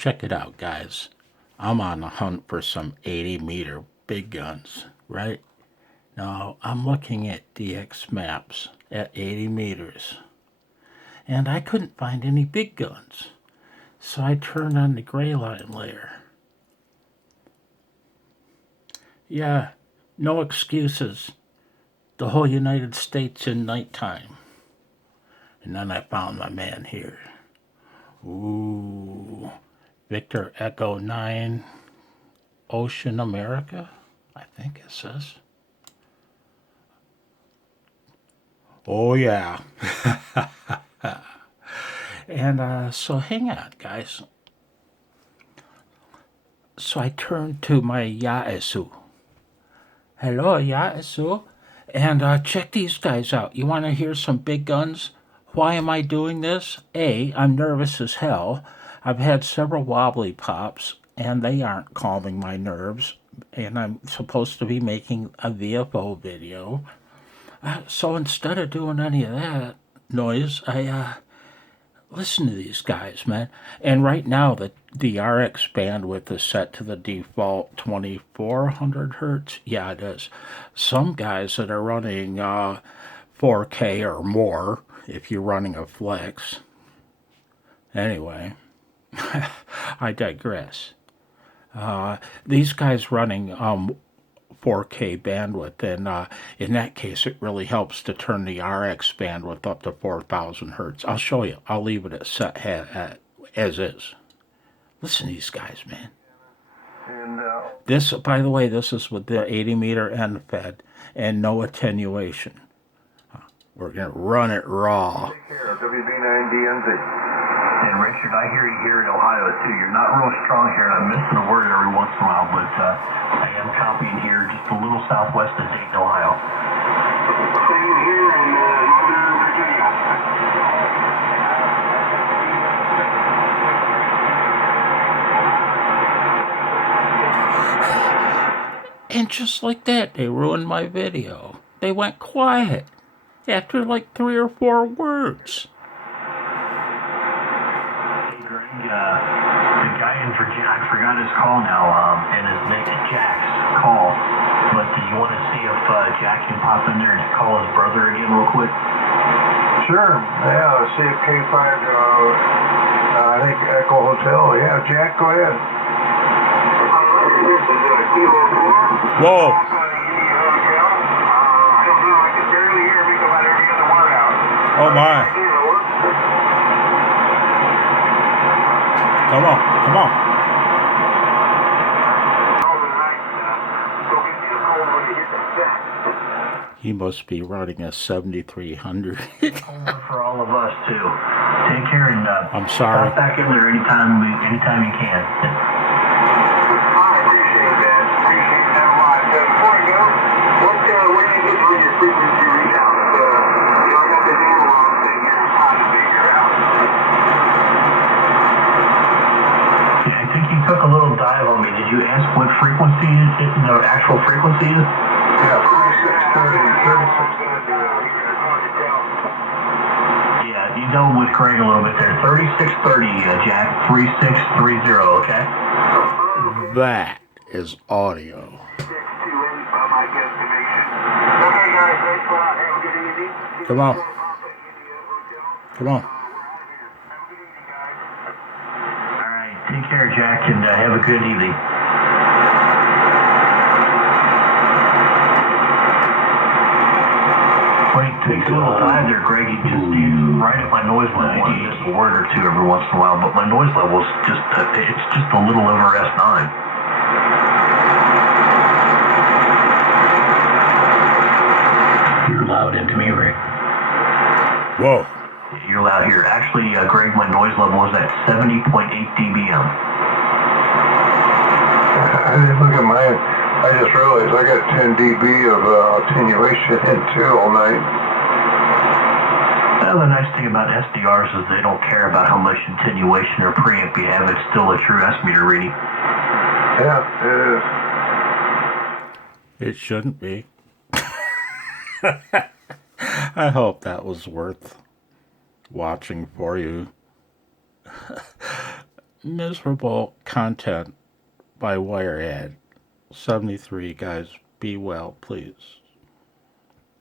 Check it out, guys. I'm on a hunt for some 80-meter big guns, right? Now, I'm looking at DX maps at 80 meters, and I couldn't find any big guns. So I turned on the gray line layer. Yeah, no excuses. The whole United States in nighttime. And then I found my man here. Ooh, Victor Echo 9, Ocean America, I think it says. Oh yeah. And so hang on, guys. So I turned to my Yaesu. Hello, Yaesu. And check these guys out. You want to hear some big guns? Why am I doing this? A, I'm nervous as hell. I've had several wobbly pops, and they aren't calming my nerves. And I'm supposed to be making a VFO video. So instead of doing any of that noise, I listen to these guys, man. And right now, the RX bandwidth is set to the default 2400 hertz. Yeah, it is. Some guys that are running 4K or more, if you're running a flex. Anyway, I digress. These guys running 4K bandwidth, and in that case, it really helps to turn the RX bandwidth up to 4000 hertz. I'll show you. I'll leave it at set as is. Listen to these guys, man. And this, by the way, this is with the 80-meter end fed and no attenuation. We're going to run it raw. Take care of WB9DNZ. And Richard, I hear you here in Ohio too. You're not real strong here, and I'm missing a word every once in a while, but I am copying here just a little southwest of Dayton, Ohio. Same here in Northern Virginia. And just like that, they ruined my video. They went quiet after like 3 or 4 words. The guy in Virginia, I forgot his call now, and his name is Jack's call. But do you want to see if Jack can pop in there and call his brother again real quick? Sure. Yeah, let's see if K5, I think Echo Hotel. Yeah, Jack, go ahead. This is Kilo 4. Whoa. I don't know, I can barely hear me about every other word out. Oh my. Come on, come on. He must be running a 7300. For all of us too. Take care and I'm sorry. Pop back in there anytime you can. I appreciate that. Appreciate that a lot. Before I go, where do you get through your frequency readout? I got the analog thing here. I'm trying to figure out. Yeah, I think you took a little dive on me. Did you ask what frequency the actual frequency is? Yeah, 3630. Yeah, you dealt with Craig a little bit there. 3630, Jack. 3630, okay? That is audio. 628 by my guesstimation. Okay, guys, thanks a lot. Have a good evening. Come on. Come on. Alright, take care, Jack, and have a good evening. Wait, takes a little time there, Greg. He's right at my noise level. I miss a word or two every once in a while, but my noise level is just, it's just a little over S9. You're loud into me, Rick. Whoa. You're loud here. Actually, Greg, my noise level is at 70.8 dBm. I didn't look at mine. I just realized I got 10 dB of attenuation in too all night. Well, the nice thing about SDRs is they don't care about how much attenuation or preamp you have. It's still a true S-meter reading. Yeah, it is. It shouldn't be. I hope that was worth watching for you. miserable content by wire ad. 73, guys. Be well, please.